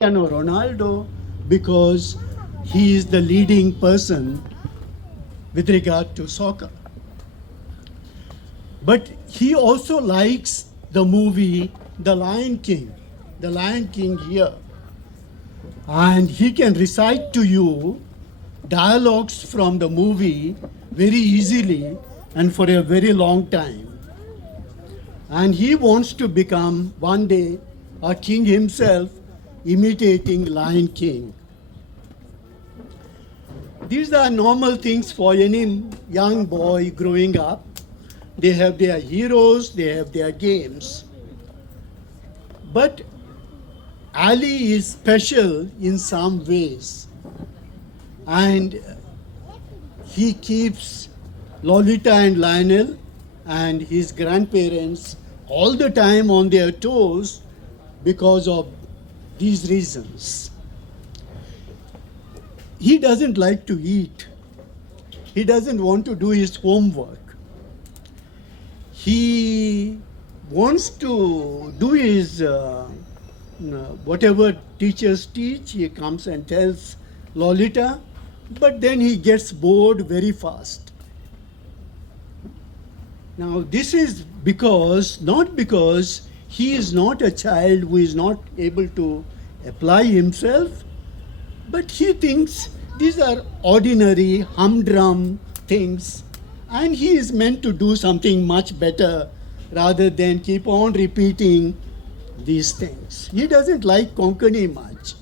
Cristiano Ronaldo because he is the leading person with regard to soccer. But he also likes the movie The Lion King, The Lion King here. And he can recite to you dialogues from the movie very easily and for a very long time. And he wants to become one day a king himself, imitating Lion King. These are normal things for any young boy growing up. They have their heroes, they have their games. But Ali is special in some ways. And he keeps Lolita and Lionel and his grandparents all the time on their toes because of these reasons. He doesn't like to eat. He doesn't want to do his homework. He wants to do his whatever teachers teach. He comes and tells Lolita, but then he gets bored very fast. Now, this is not because he is not a child who is not able to apply himself, but he thinks these are ordinary, humdrum things, and he is meant to do something much better rather than keep on repeating these things. He doesn't like Konkani much.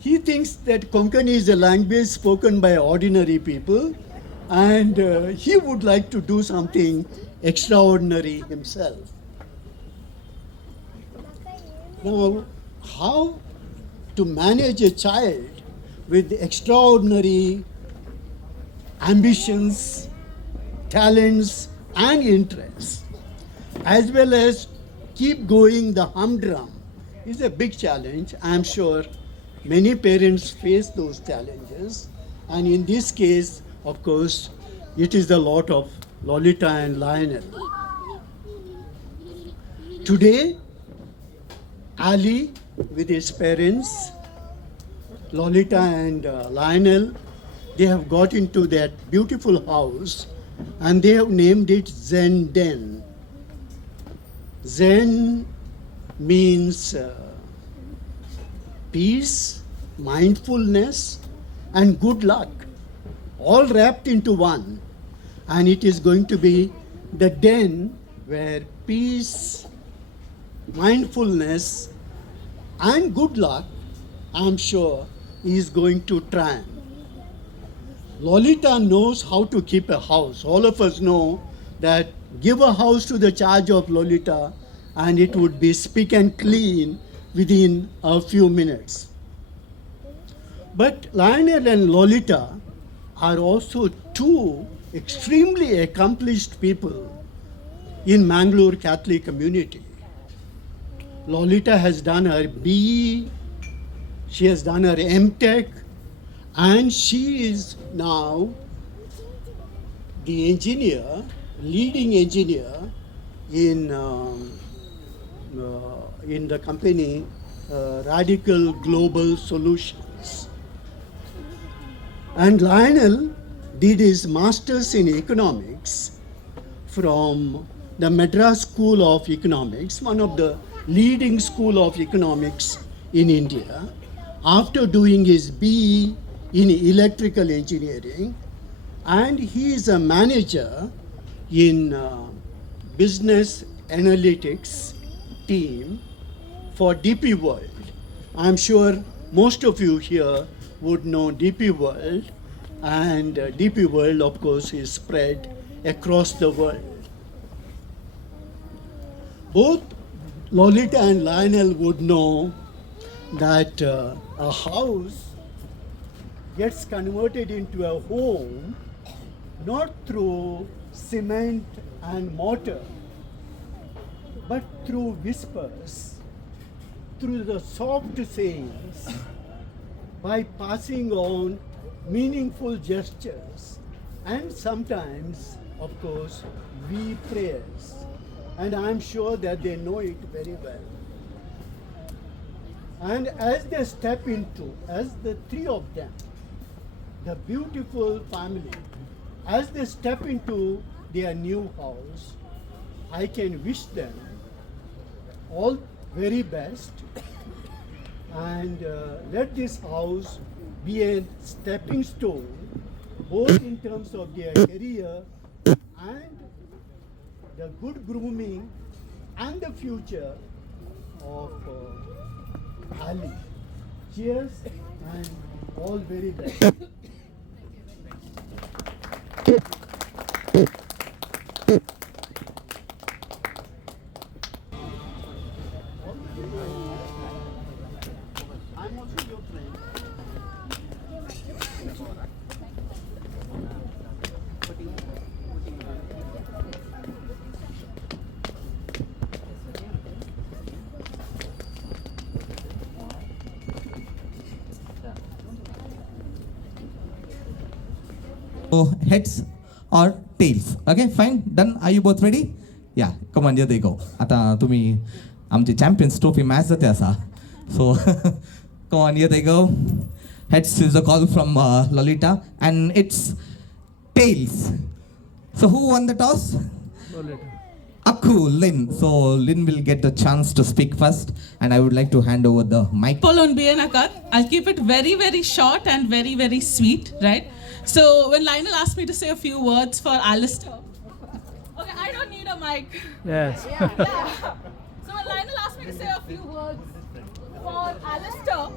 He thinks that Konkani is a language spoken by ordinary people, and he would like to do something extraordinary himself. Now, how to manage a child with extraordinary ambitions, talents, and interests, as well as keep going the humdrum, is a big challenge. I'm sure many parents face those challenges, and in this case, of course, it is the lot of Lolita and Lionel. Today, Ali, with his parents, Lolita and Lionel, they have got into that beautiful house and they have named it Zenen. Zen means peace, mindfulness, and good luck, all wrapped into one. And it is going to be the den where peace, mindfulness, and good luck, I'm sure, is going to triumph. Lolita knows how to keep a house. All of us know that give a house to the charge of Lolita and it would be spick and clean within a few minutes. But Lionel and Lolita are also two extremely accomplished people in Mangalore Catholic community. Lolita has done her BE, she has done her MTech, and she is now the engineer, leading engineer in the company Radical Global Solutions. And Lionel did his master's in economics from the Madras School of Economics, one of the leading school of economics in India. After doing his BE in electrical engineering, and he is a manager in business analytics team for DP World. I'm sure most of you here would know DP World, and DP World, of course, is spread across the world. Both Lolita and Lionel would know that a house gets converted into a home not through cement and mortar, but through whispers, through the soft sayings, by passing on meaningful gestures, and sometimes, of course, we prayers. And I'm sure that they know it very well. And as they step into, as the three of them, the beautiful family, as they step into their new house, I can wish them all very best, and let this house be a stepping stone both in terms of their career and the good grooming and the future of Ali. Cheers and all very best. I'm also your friend. So heads or tails? Okay, fine, done. Are you both ready? Yeah, come on, here they go. आता तुम्ही आमचे champions trophy match जाते असा. So come on, here they go. Heads is a call from Lolita, and it's tails. So who won the toss? Lolita. Cool, Lynn. So Lynn will get the chance to speak first, and I would like to hand over the mic. Polon Bianakat. I'll keep it very, very short and very, very sweet, right? So when Lionel asked me to say a few words for Alister, okay, I don't need a mic. Yes. Yeah. So when Lionel asked me to say a few words for Alister,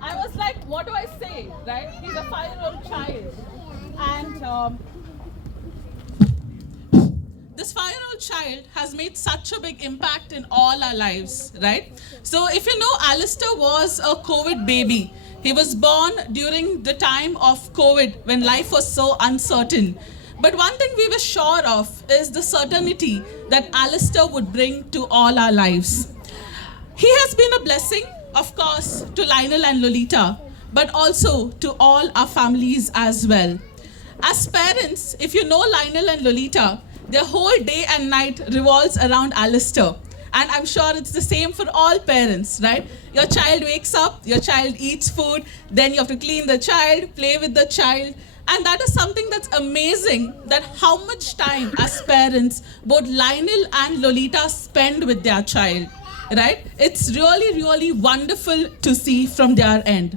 I was like, what do I say, right? He's a 5-year-old child, and this 5-year-old child has made such a big impact in all our lives, right? So if you know, Alister was a COVID baby. He was born during the time of COVID when life was so uncertain. But one thing we were sure of is the certainty that Alister would bring to all our lives. He has been a blessing, of course, to Lionel and Lolita, but also to all our families as well. As parents, if you know Lionel and Lolita, their whole day and night revolves around Alister. And I'm sure it's the same for all parents, right? Your child wakes up, your child eats food, then you have to clean the child, play with the child. And that is something that's amazing, that how much time as parents, both Lionel and Lolita spend with their child, right? It's really, really wonderful to see from their end.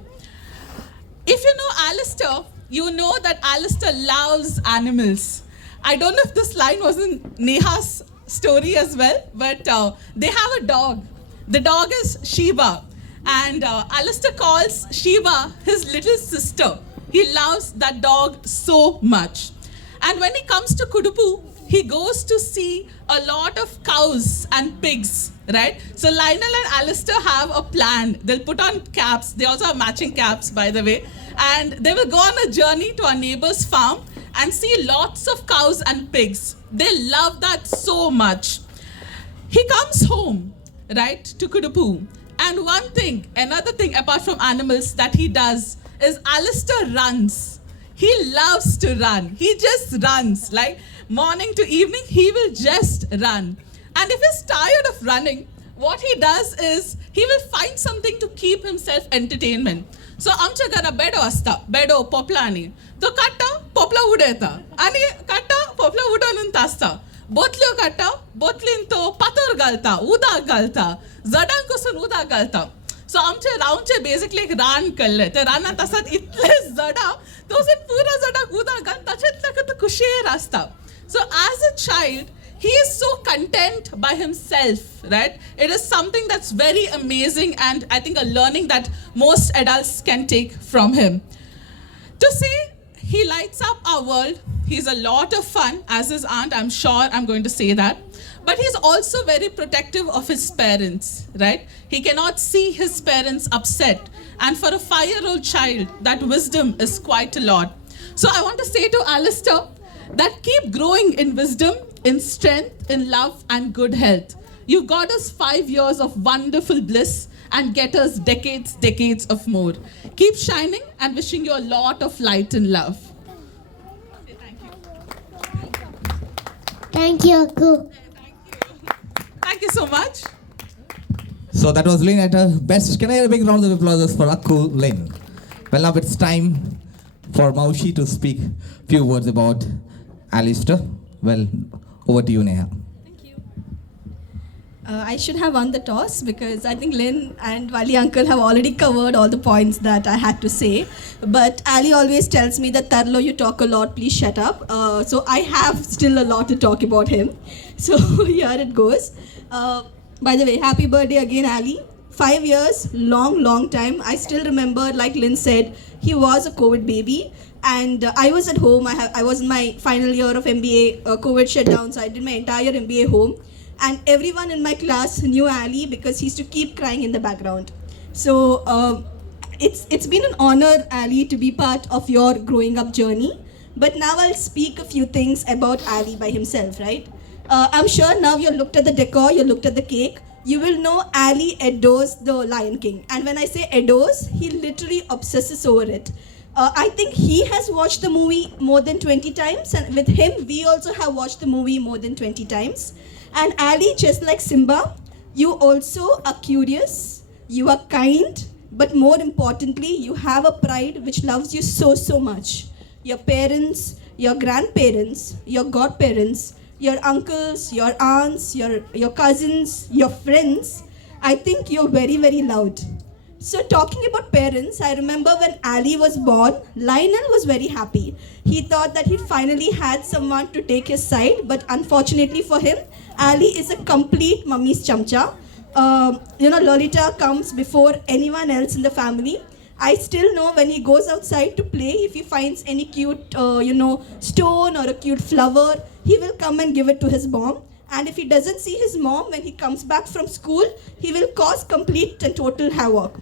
If you know Alister, you know that Alister loves animals. I don't know if this line was in Neha's story as well, but they have a dog. The dog is Shiva, and Alister calls Shiva his little sister. He loves that dog so much. And when he comes to Kudupu, he goes to see a lot of cows and pigs, right? So Lionel and Alister have a plan. They'll put on caps. They also have matching caps, by the way. And they will go on a journey to our neighbor's farm and see lots of cows and pigs. They love that so much. He comes home, right, to Kudupu. And another thing apart from animals that he does is Alister runs. He loves to run. He just runs. Like morning to evening, he will just run. And if he's tired of running, what he does is he will find something to keep himself entertainment. So आमच्या घरा बेडो असता, बेडो पोपलांनी. तो काडटा, पोपला उडयता. आनी काडटा, पोपला उडोवन तासता. बोतल्यो काडटा, बोतलीन तो पातोर घालता, उदक घालता. जडांक कसून उदक घालता. सो आमचे रावचे बेसिकली एक रान केल्ले. ते रानांत आसात इतले जडा, तो पुरा जडाक उदक घालून ताचेंतल्यान तो खुशेर आसता. So as a child, he is so content by himself, right? It is something that's very amazing, and I think a learning that most adults can take from him. To say he lights up our world, he's a lot of fun, as his aunt, I'm sure I'm going to say that. But he's also very protective of his parents, right? He cannot see his parents upset. And for a 5-year-old child, that wisdom is quite a lot. So I want to say to Alister that keep growing in wisdom, in strength, in love, and good health. You got us 5 years of wonderful bliss and get us decades of more. Keep shining, and wishing you a lot of light and love. Thank you. Thank you, Akku. Thank you so much. So that was Lynn at her best. Can I hear a big round of applause for Akku Lynn? Well, now it's time for Maushi to speak few words about Alister. Well, over to you, Neha. Thank you. I should have won the toss because I think Lynn and Wali uncle have already covered all the points that I had to say. But Ali always tells me that Tarlo, you talk a lot, please shut up. So I have still a lot to talk about him. So here it goes. By the way, happy birthday again, Ali. 5 years, long time. I still remember, like Lynn said, he was a COVID baby. And I was at home. I was in my final year of MBA. COVID shut down, so I did my entire MBA home. And everyone in my class knew Ali because he used to keep crying in the background. So it's been an honor, Ali, to be part of your growing up journey. But now I'll speak a few things about Ali by himself, right? I'm sure now you looked at the decor, you looked at the cake. You will know Ali adores the Lion King. And when I say adores, he literally obsesses over it. I think he has watched the movie more than 20 times, and with him, we also have watched the movie more than 20 times. And Ali, just like Simba, you also are curious, you are kind, but more importantly, you have a pride which loves you so much. Your parents, your grandparents, your godparents, your uncles, your aunts, your cousins, your friends, I think you're very loud. So talking about parents, I remember when Ali was born, Lionel was very happy. He thought that he finally had someone to take his side, but unfortunately for him, Ali is a complete mummy's chamcha. Lolita comes before anyone else in the family. I still know when he goes outside to play, if he finds any cute, stone or a cute flower, he will come and give it to his mom. And if he doesn't see his mom when he comes back from school, he will cause complete and total havoc.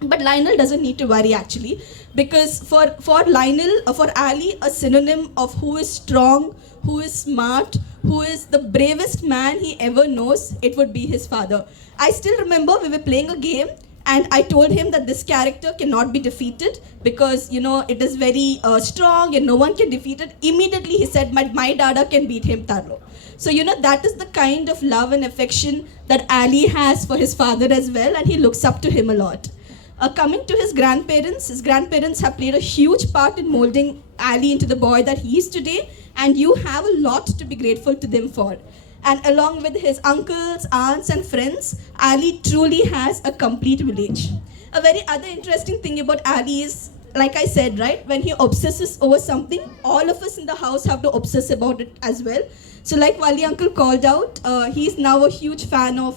But Lionel doesn't need to worry actually, because for Lionel, for Ali, a synonym of who is strong, who is smart, who is the bravest man he ever knows, it would be his father. I still remember we were playing a game and I told him that this character cannot be defeated because, it is very strong and no one can defeat it. Immediately he said, my dada can beat him, Tarlo. So, that is the kind of love and affection that Ali has for his father as well, and he looks up to him a lot. Coming to his grandparents have played a huge part in molding Ali into the boy that he is today, and you have a lot to be grateful to them for. And along with his uncles, aunts and friends, Ali truly has a complete village. A very other interesting thing about Ali is, like I said, right, when he obsesses over something, all of us in the house have to obsess about it as well. So like Wali uncle called out, he's now a huge fan of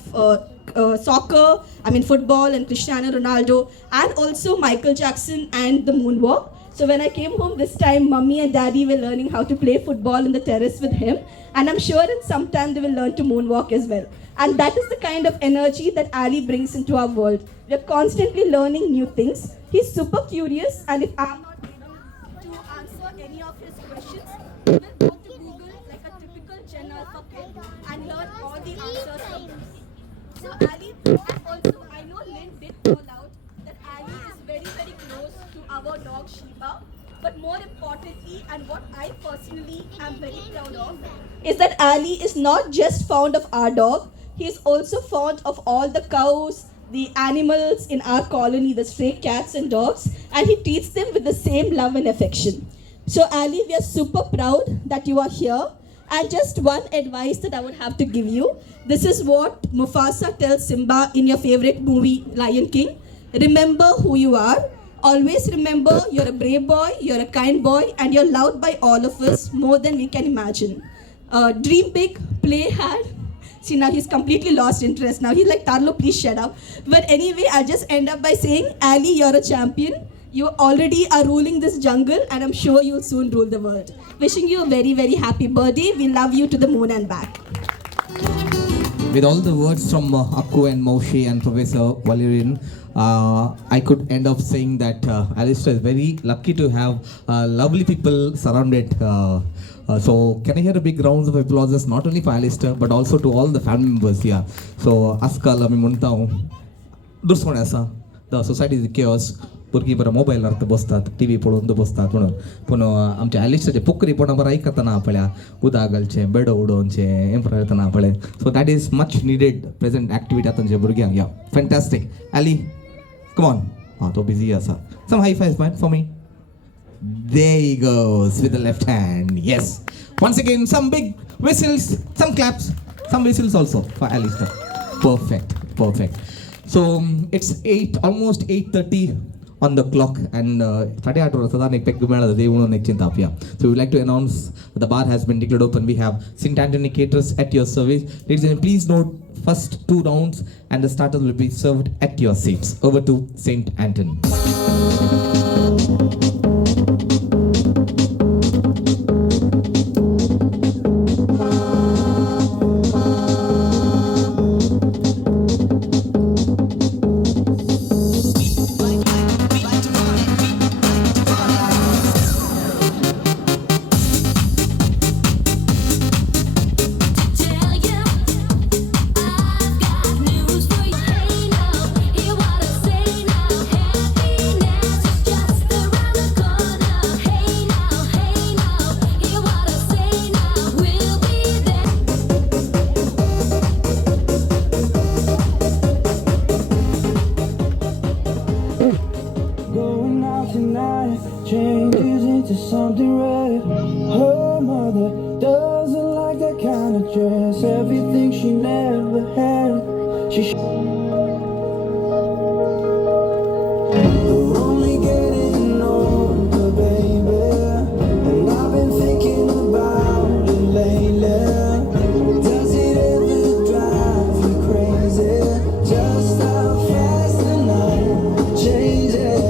football and Cristiano Ronaldo, and also Michael Jackson and the moonwalk. So when I came home this time, mommy and daddy were learning how to play football in the terrace with him. And I'm sure in some time they will learn to moonwalk as well. And that is the kind of energy that Ali brings into our world. We're constantly learning new things. He's super curious, and if I'm not able to answer any of his questions, he will go to Google like a typical Gen Alpha kid and learn all the answers from them. So Ali, and also I know Lynn did call out that Ali is very close to our dog Shiba. But more importantly, and what I personally am very proud of, is that Ali is not just fond of our dog, he is also fond of all the cows, the animals in our colony, the stray cats and dogs, and he treats them with the same love and affection. So Ali, we are super proud that you are here. And just one advice that I would have to give you. This is what Mufasa tells Simba in your favorite movie, Lion King. Remember who you are. Always remember you're a brave boy, you're a kind boy, and you're loved by all of us more than we can imagine. Dream big, play hard. See, now he's completely lost interest. Now he's like, Tarlo, please shut up. But anyway, I'll just end up by saying, Ali, you're a champion. You already are ruling this jungle, and I'm sure you'll soon rule the world. Wishing you a very happy birthday. We love you to the moon and back. With all the words from Akku and Moshe and Professor Valerian, I could end up saying that Alister is very lucky to have lovely people surrounded. So can I hear a big round of applause not only for Alister but also to all the family members here. So Askal, Muntao, the society is chaos. भुरगीं बरं मोबायलार बसतात, T V पळोवन बसतात म्हणून. पूण आमच्या ॲलिस्टरचे पोकरीपणां बरं आयकतना पळया, उदक घालचें, बेडो उडोवचें, हें बरं येतना पळय. So that is much needed present activity आतांच्या भुरग्यांक. या फॅन्टास्टीक. ॲली कम ऑन. हां तो बिझी आसा. Some high fives man for me. There he goes with the left hand. Yes. Once again, some big whistles, some claps, some whistles also for Alister. Perfect, perfect. So it's 8, almost 8:30 on the clock, and 8:30 varasada nek peggu mela de uno nek chintapya. So we would like to announce the bar has been declared open. We have St. Anthony caterers at your service. Ladies and gentlemen, please note first 2 rounds and the starters will be served at your seats. Over to St. Anthony. Changes into something red. Her mother doesn't like that kind of dress. Everything she never had. We're only getting older, baby, and I've been thinking about it lately. Does it ever drive you crazy? Just how fast the night changes.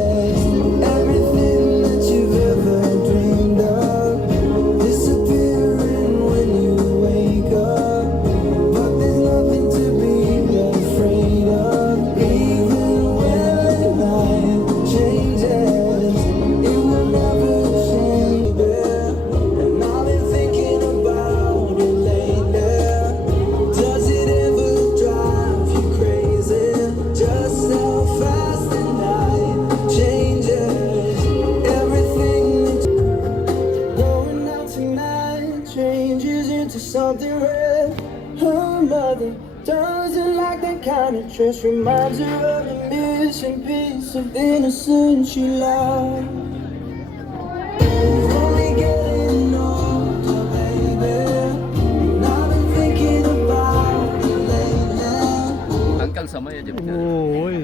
Something red. Her mother doesn't like that kind of dress. Reminds her of the missing piece of innocence she loved. We're only getting older, baby, and I've been thinking about it lately. Uncle समय जब ओय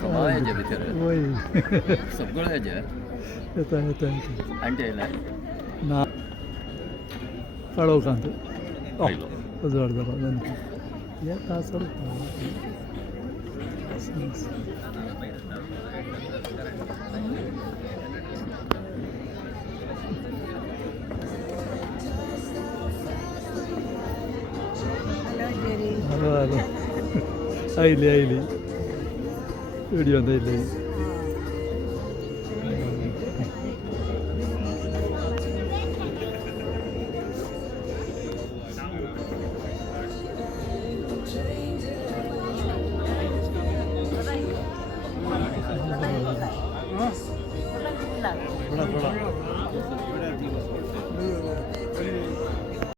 समय जब तेरे ओय सब गुण है जे येता अंटे ना ना कळोकांत आयलो जड जड येता sir hello hello oily video oily